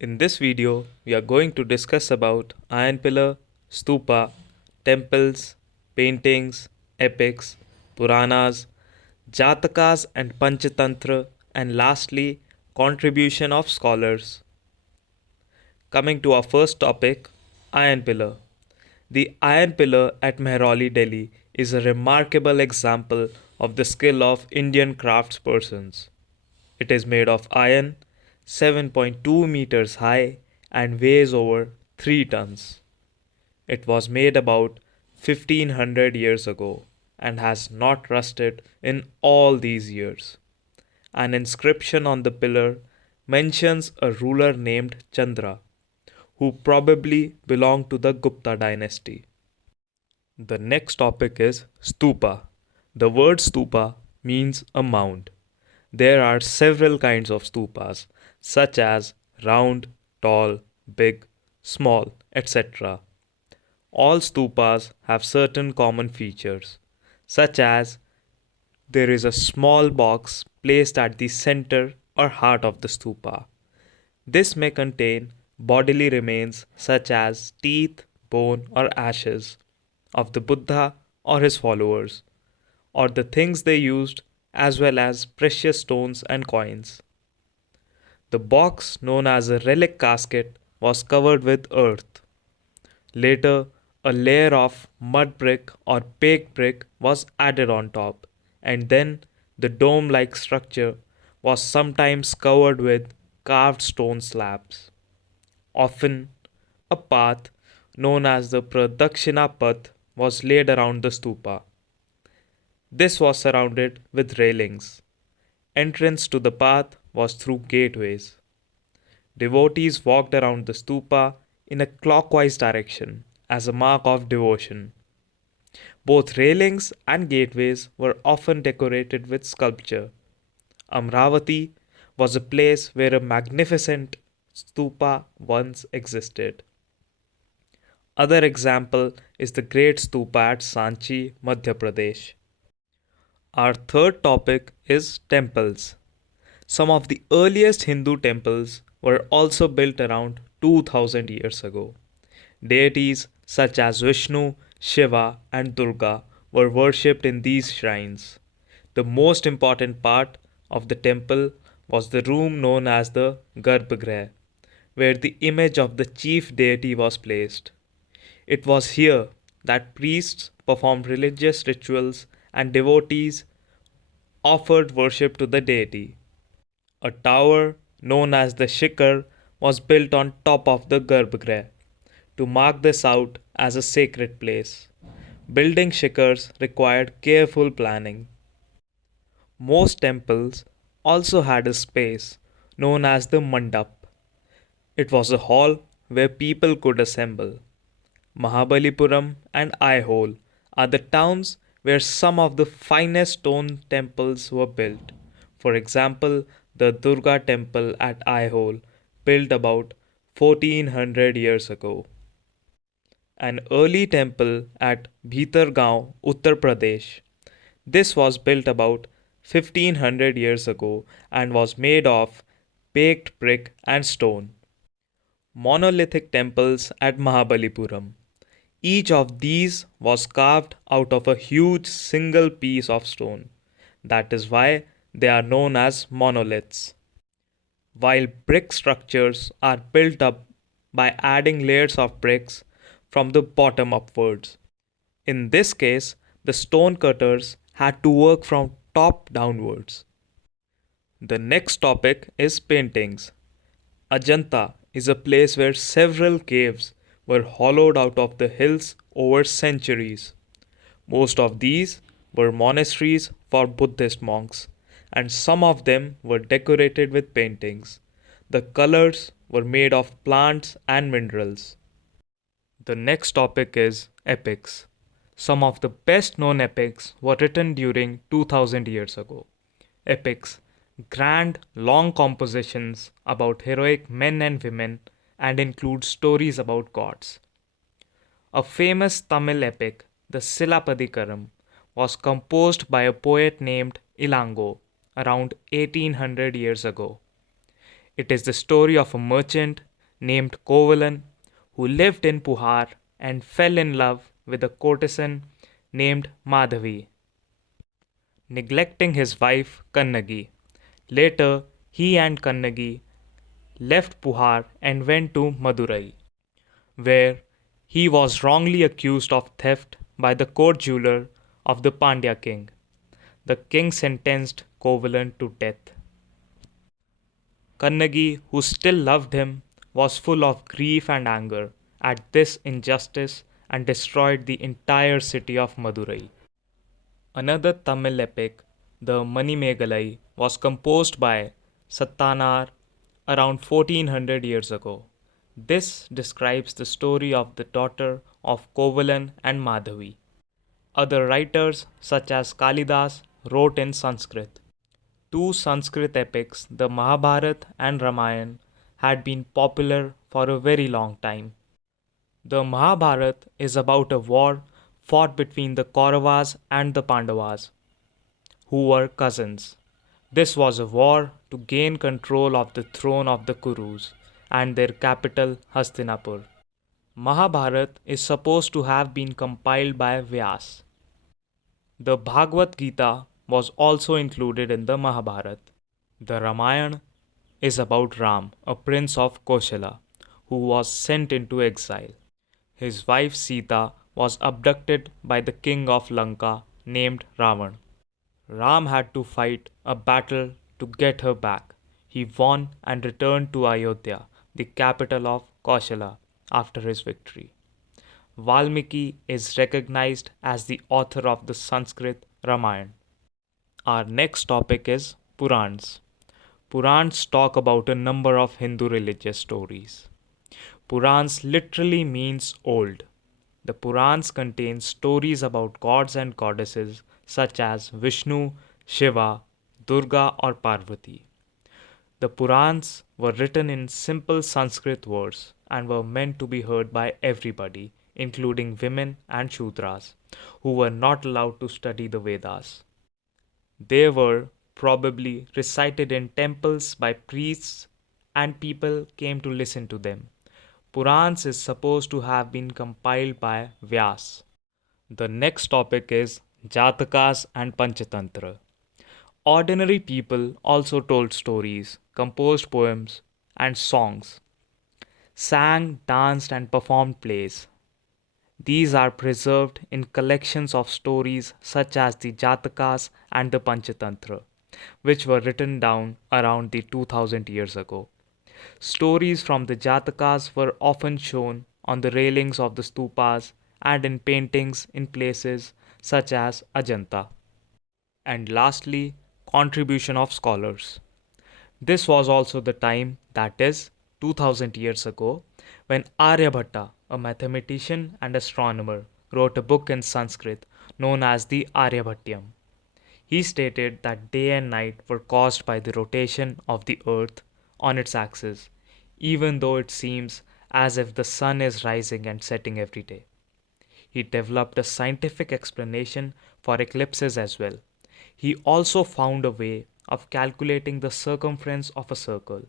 In this video, we are going to discuss about iron pillar, stupa, temples, paintings, epics, Puranas, Jatakas and Panchatantra, and lastly, contribution of scholars. Coming to our first topic, iron pillar. The iron pillar at Mehrauli, Delhi is a remarkable example of the skill of Indian craftspersons. It is made of iron, 7.2 meters high, and weighs over 3 tons. It was made about 1500 years ago and has not rusted in all these years. An inscription on the pillar mentions a ruler named Chandra, who probably belonged to the Gupta dynasty. The next topic is stupa. The word stupa means a mound. There are several kinds of stupas, such as round, tall, big, small, etc. All stupas have certain common features, such as there is a small box placed at the center or heart of the stupa. This may contain bodily remains such as teeth, bone, or ashes of the Buddha or his followers, or the things they used, as well as precious stones and coins. The box, known as a relic casket, was covered with earth. Later, a layer of mud brick or baked brick was added on top, and then the dome like structure was sometimes covered with carved stone slabs. Often, a path known as the Pradakshina Path was laid around the stupa. This was surrounded with railings. Entrance to the path was through gateways. Devotees walked around the stupa in a clockwise direction as a mark of devotion. Both railings and gateways were often decorated with sculpture. Amravati was a place where a magnificent stupa once existed. Other example is the Great Stupa at Sanchi, Madhya Pradesh. Our third topic is temples. Some of the earliest Hindu temples were also built around 2000 years ago. Deities such as Vishnu, Shiva, and Durga were worshipped in these shrines. The most important part of the temple was the room known as the Garbhagriha, where the image of the chief deity was placed. It was here that priests performed religious rituals and devotees offered worship to the deity. A tower known as the Shikhar was built on top of the Garbhagriha to mark this out as a sacred place. Building shikhars required careful planning. Most temples also had a space known as the mandap. It was a hall where people could assemble. Mahabalipuram and Aihole are the towns where some of the finest stone temples were built. For example, the Durga temple at Aihole, built about 1400 years ago. An early temple at Bhitargaon, Uttar Pradesh. This was built about 1500 years ago and was made of baked brick and stone. Monolithic temples at Mahabalipuram. Each of these was carved out of a huge single piece of stone. That is why they are known as monoliths. While brick structures are built up by adding layers of bricks from the bottom upwards. In this case, the stone cutters had to work from top downwards. The next topic is paintings. Ajanta is a place where several caves were hollowed out of the hills over centuries. Most of these were monasteries for Buddhist monks, and some of them were decorated with paintings. The colors were made of plants and minerals. The next topic is epics. Some of the best known epics were written during 2000 years ago. Epics, grand, long compositions about heroic men and women, and include stories about gods. A famous Tamil epic, the Silapadikaram, was composed by a poet named Ilango around 1800 years ago. It is the story of a merchant named Kovalan who lived in Puhar and fell in love with a courtesan named Madhavi, neglecting his wife Kannagi. Later, he and Kannagi left Puhar and went to Madurai, where he was wrongly accused of theft by the court jeweler of the Pandya king. The king sentenced Kovalan to death. Kannagi, who still loved him, was full of grief and anger at this injustice and destroyed the entire city of Madurai. Another Tamil epic, the Manimegalai, was composed by Sattanar around 1400 years ago. This describes the story of the daughter of Kovalan and Madhavi. Other writers, such as Kalidas, wrote in Sanskrit. Two Sanskrit epics, the Mahabharata and Ramayana, had been popular for a very long time. The Mahabharata is about a war fought between the Kauravas and the Pandavas, who were cousins. This was a war to gain control of the throne of the Kurus and their capital Hastinapur. Mahabharata is supposed to have been compiled by Vyas. The Bhagavad Gita was also included in the Mahabharata. The Ramayana is about Ram, a prince of Koshala, who was sent into exile. His wife Sita was abducted by the king of Lanka named Ravan. Ram had to fight a battle to get her back. He won and returned to Ayodhya, the capital of Koshala, after his victory. Valmiki is recognized as the author of the Sanskrit Ramayana. Our next topic is Purans. Purans talk about a number of Hindu religious stories. Purans literally means old. The Purans contain stories about gods and goddesses such as Vishnu, Shiva, Durga, or Parvati. The Purans were written in simple Sanskrit words and were meant to be heard by everybody, including women and Shudras, who were not allowed to study the Vedas. They were probably recited in temples by priests, and people came to listen to them. Purans is supposed to have been compiled by Vyas. The next topic is Jatakas and Panchatantra. Ordinary people also told stories, composed poems, and songs, sang, danced, and performed plays. These are preserved in collections of stories such as the Jatakas and the Panchatantra, which were written down around the 2000 years ago. Stories from the Jatakas were often shown on the railings of the stupas and in paintings in places such as Ajanta. And lastly, contribution of scholars. This was also the time, that is, 2000 years ago, when Aryabhatta, a mathematician and astronomer, wrote a book in Sanskrit known as the Aryabhatyam. He stated that day and night were caused by the rotation of the earth on its axis, even though it seems as if the sun is rising and setting every day. He developed a scientific explanation for eclipses as well. He also found a way of calculating the circumference of a circle,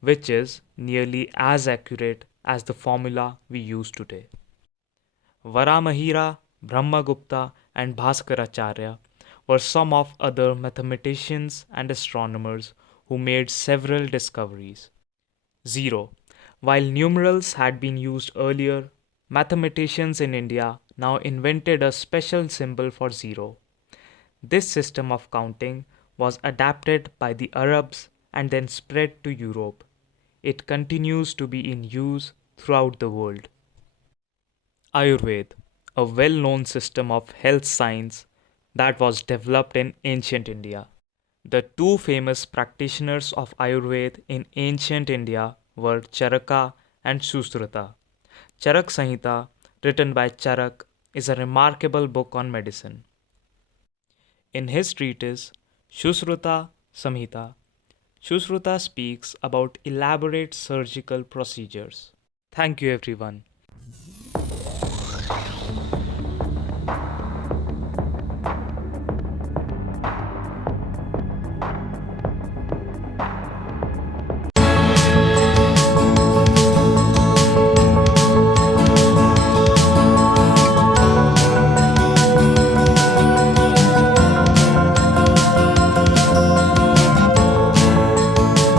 which is nearly as accurate as the formula we use today. Varamahira, Brahmagupta, and Bhaskaracharya were some of other mathematicians and astronomers who made several discoveries. 0. While numerals had been used earlier, mathematicians in India now invented a special symbol for 0. This system of counting was adapted by the Arabs and then spread to Europe. It continues to be in use throughout the world. Ayurveda, a well-known system of health science that was developed in ancient India. The two famous practitioners of Ayurveda in ancient India were Charaka and Sushruta. Charak Samhita, written by Charak, is a remarkable book on medicine. In his treatise, Sushruta Samhita, Sushruta speaks about elaborate surgical procedures. Thank you everyone.